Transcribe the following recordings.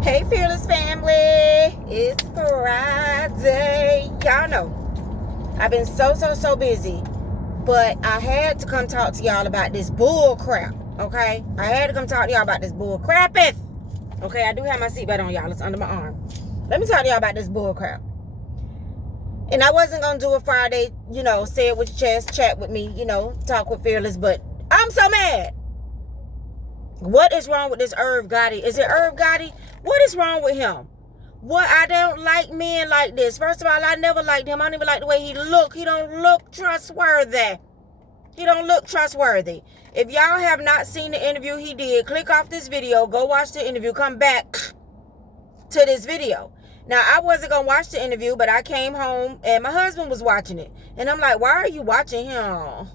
Hey, Fearless family. It's Friday. Y'all know I've been so busy, but I had to come talk to y'all about this bull crap. Okay, I had to come talk to y'all about this bull crapeth. Okay, I do have my seatbelt on, y'all. It's under my arm. Let me talk to y'all about this bull crap. And I wasn't gonna do a Friday, say it with your chest, chat with me, talk with Fearless, but I'm so mad. What is wrong with this Irv Gotti? Is it Irv Gotti? What is wrong with him? What? I don't like men like this. First of all, I never liked him. I don't even like the way he look. He don't look trustworthy. He don't look trustworthy. If y'all have not seen the interview he did, click off this video, go watch the interview, come back to this video. Now, I wasn't going to watch the interview, but I came home and my husband was watching it. And I'm like, why are you watching him?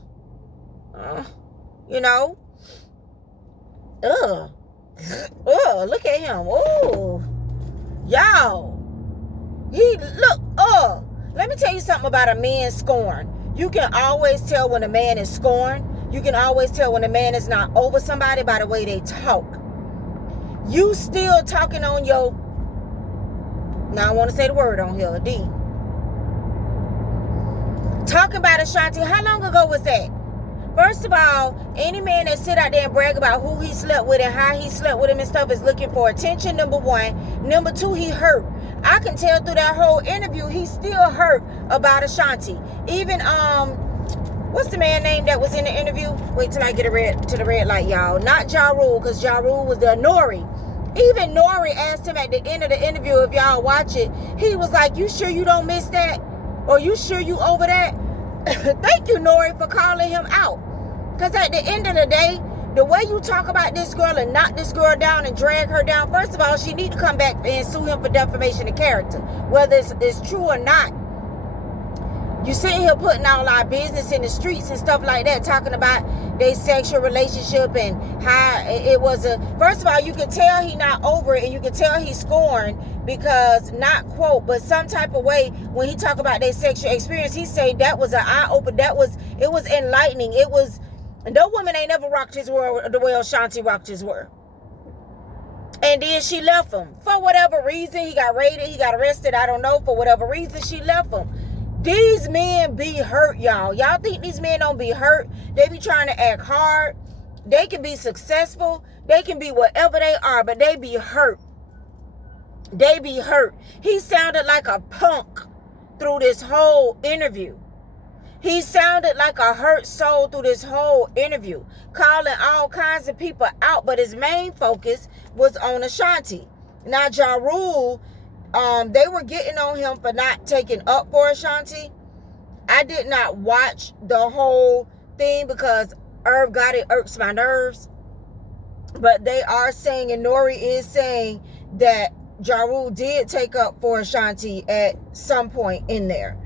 Look at him. Y'all. Let me tell you something about a man scorned. You can always tell when a man is scorned. You can always tell when a man is not over somebody by the way they talk. You still talking on your... Now I want to say the word on here, D. Talking about Ashanti, how long ago was that? First of all, any man that sit out there and brag about who he slept with and how he slept with him and stuff is looking for attention, number one. Number two, he hurt. I can tell through that whole interview, he still hurt about Ashanti. Even, what's the man name that was in the interview? Wait till I get to the red light, y'all. Not Ja Rule, because Ja Rule was there. Nori. Even Nori asked him at the end of the interview, if y'all watch it, he was like, you sure you don't miss that? Or you sure you over that? Thank you, Nori, for calling him out. Because at the end of the day, the way you talk about this girl and knock this girl down and drag her down, first of all, she need to come back and sue him for defamation of character. Whether it's true or not. You sitting here putting all our business in the streets and stuff like that, talking about their sexual relationship and how it was a... First of all, you can tell he not over it and you can tell he's scorned because, not quote, but some type of way, when he talk about their sexual experience, he say that was an eye-opener. It was enlightening. It was... No woman ain't ever rocked his world the way Ashanti rocked his world. And then she left him. For whatever reason, he got raided, he got arrested, I don't know. For whatever reason, she left him. These men be hurt, y'all. Y'all think these men don't be hurt? They be trying to act hard. They can be successful. They can be whatever they are, but they be hurt. They be hurt. He sounded like a punk through this whole interview. He sounded like a hurt soul through this whole interview, calling all kinds of people out, but his main focus was on Ashanti. Now, Ja Rule, they were getting on him for not taking up for Ashanti. I did not watch the whole thing because Irv Gotti irks my nerves. But they are saying, and Nori is saying, that Ja Rule did take up for Ashanti at some point in there.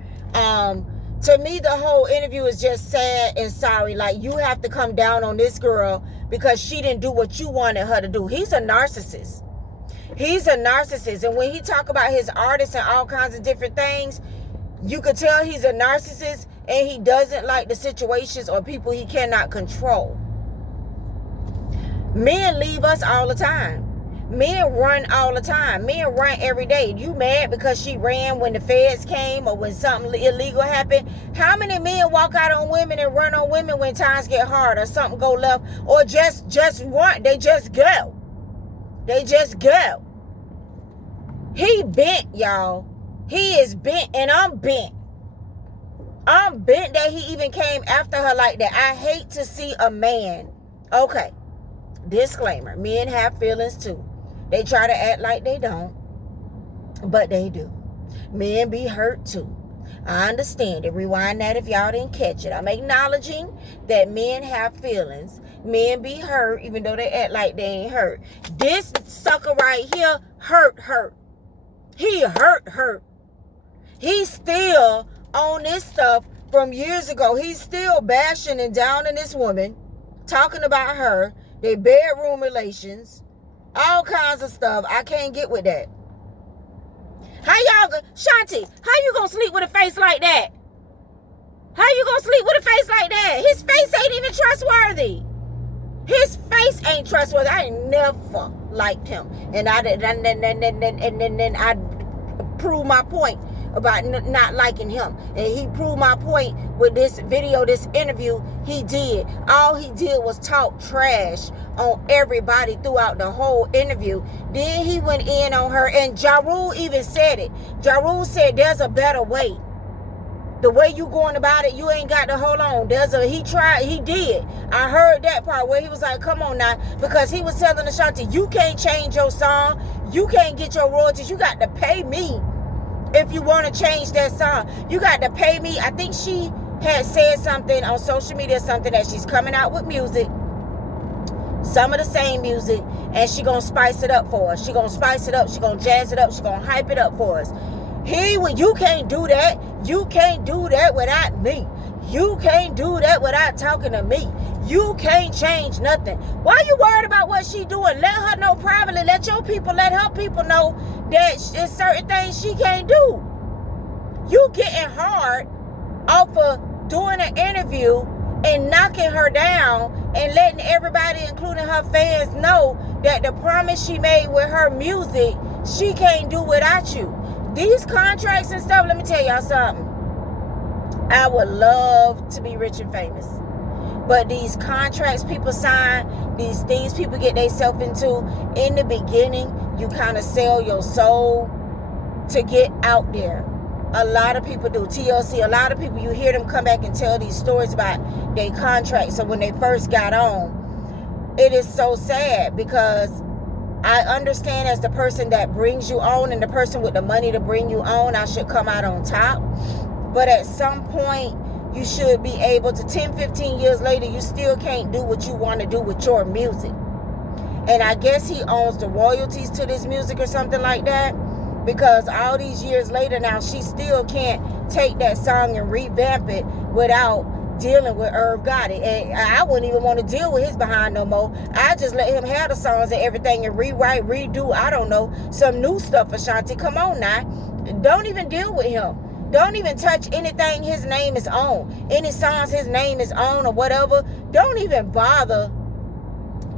To me, the whole interview is just sad and sorry. Like, you have to come down on this girl because she didn't do what you wanted her to do. He's a narcissist. He's a narcissist. And when he talk about his artists and all kinds of different things, you could tell he's a narcissist and he doesn't like the situations or people he cannot control. Men leave us all the time. Men run all the time. Men run every day. You mad because she ran when the feds came or when something illegal happened? How many men walk out on women and run on women when times get hard or something go left or just run? They just go. They just go. He bent, y'all. He is bent and I'm bent. I'm bent that he even came after her like that. I hate to see a man. Okay. Disclaimer. Men have feelings too. They try to act like they don't, but they do. Men be hurt too. I understand it. Rewind that if y'all didn't catch it. I'm acknowledging that men have feelings. Men be hurt even though they act like they ain't hurt. This sucker right here hurt. He hurt. He's still on this stuff from years ago. He's still bashing and downing this woman, talking about her, their bedroom relations, all kinds of stuff. I can't get with that. Shanti, how you gonna sleep with a face like that? How you gonna sleep with a face like that? His face ain't even trustworthy. His face ain't trustworthy. I ain't never liked him, and then I proved my point about not liking him, and he proved my point with this video, this interview he did. All he did was talk trash on everybody throughout the whole interview. Then he went in on her, and Ja Rule even said it. Ja Rule said there's a better way. The way you going about it, you ain't got to hold on. He did. I heard that part where he was like, come on now, because he was telling Ashanti, you can't change your song. You can't get your royalties. You got to pay me if you want to change that song. You got to pay me. I think she had said something on social media, something that she's coming out with music, some of the same music, and she gonna spice it up for us. She gonna spice it up. She gonna jazz it up. She gonna hype it up for us. You can't do that. You can't do that without me. You can't do that without talking to me. You can't change nothing. Why are you worried about what she doing? Let her know privately. Let her people know that there's certain things she can't do. You getting hard off of doing an interview and knocking her down and letting everybody, including her fans, know that the promise she made with her music, she can't do without you. These contracts and stuff, let me tell y'all something. I would love to be rich and famous. But these contracts people sign, these things people get themselves into, in the beginning, you kind of sell your soul to get out there. A lot of people do. TLC, a lot of people, you hear them come back and tell these stories about their contracts. So when they first got on, it is so sad because I understand as the person that brings you on and the person with the money to bring you on, I should come out on top. But at some point, you should be able to, 10, 15 years later, you still can't do what you want to do with your music. And I guess he owns the royalties to this music or something like that. Because all these years later now, she still can't take that song and revamp it without dealing with Irv Gotti. And I wouldn't even want to deal with his behind no more. I just let him have the songs and everything and rewrite, redo, I don't know, some new stuff. Ashanti, come on now. Don't even deal with him. Don't even touch anything his name is on. Any songs his name is on or whatever. Don't even bother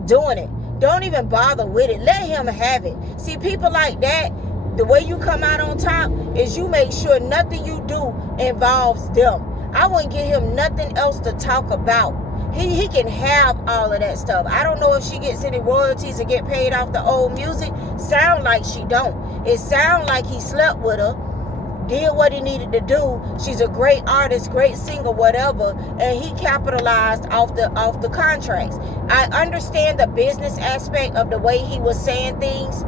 doing it. Don't even bother with it. Let him have it. See, people like that, the way you come out on top is you make sure nothing you do involves them. I wouldn't give him nothing else to talk about. He can have all of that stuff. I don't know if she gets any royalties or get paid off the old music. Sound like she don't. It sound like he slept with her, did what he needed to do. She's a great artist, great singer, whatever, and he capitalized off the contracts. I understand the business aspect of the way he was saying things,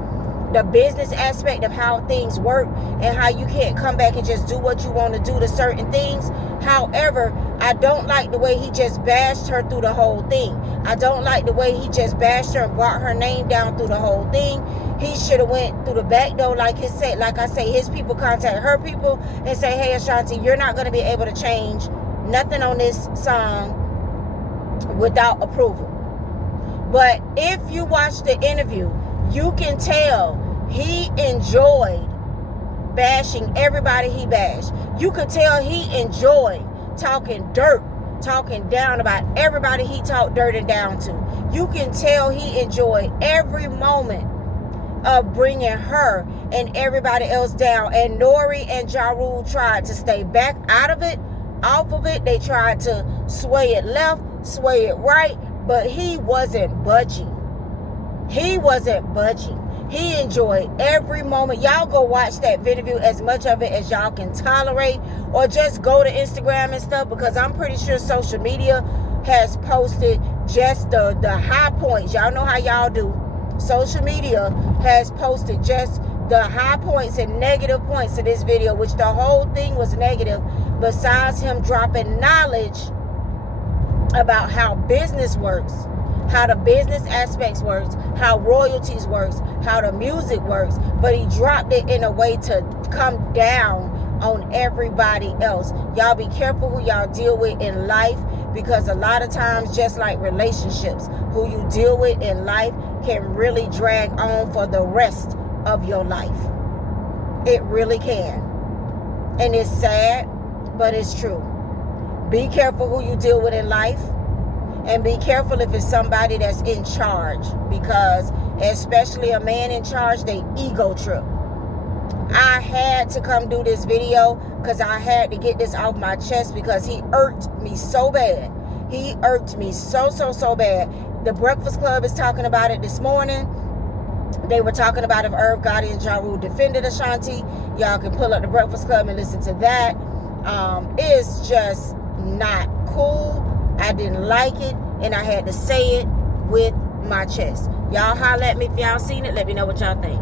the business aspect of how things work and how you can't come back and just do what you want to do to certain things. However, I don't like the way he just bashed her through the whole thing. I don't like the way he just bashed her and brought her name down through the whole thing. He should have went through the back door, like I say, his people contact her people and say, hey, Ashanti, you're not going to be able to change nothing on this song without approval. But if you watch the interview, you can tell he enjoyed bashing everybody he bashed. You could tell he enjoyed talking dirt, talking down about everybody he talked dirt and down to. You can tell he enjoyed every moment of bringing her and everybody else down. And Nori and Ja Rule tried to stay back out of it, off of it. They tried to sway it left, sway it right, but he wasn't budging. He wasn't budging. He enjoyed every moment. Y'all go watch that video, as much of it as y'all can tolerate, or just go to Instagram and stuff, because I'm pretty sure social media has posted just the high points. Y'all know how y'all do. Social media has posted just the high points and negative points of this video, which the whole thing was negative, besides him dropping knowledge about how business works, how the business aspects works, how royalties works, how the music works. But he dropped it in a way to come down on everybody else. Y'all be careful who y'all deal with in life, because a lot of times, just like relationships, who you deal with in life can really drag on for the rest of your life. It really can. And it's sad, but it's true. Be careful who you deal with in life. And be careful if it's somebody that's in charge, because especially a man in charge, they ego trip. I had to come do this video because I had to get this off my chest, because he irked me so bad. He irked me so bad. The Breakfast Club is talking about it this morning. They were talking about if Irv Gotti and Ja Rule defended Ashanti. Y'all can pull up the Breakfast Club and listen to that. It's just not cool. I didn't like it, and I had to say it with my chest. Y'all holler at me if y'all seen it. Let me know what y'all think.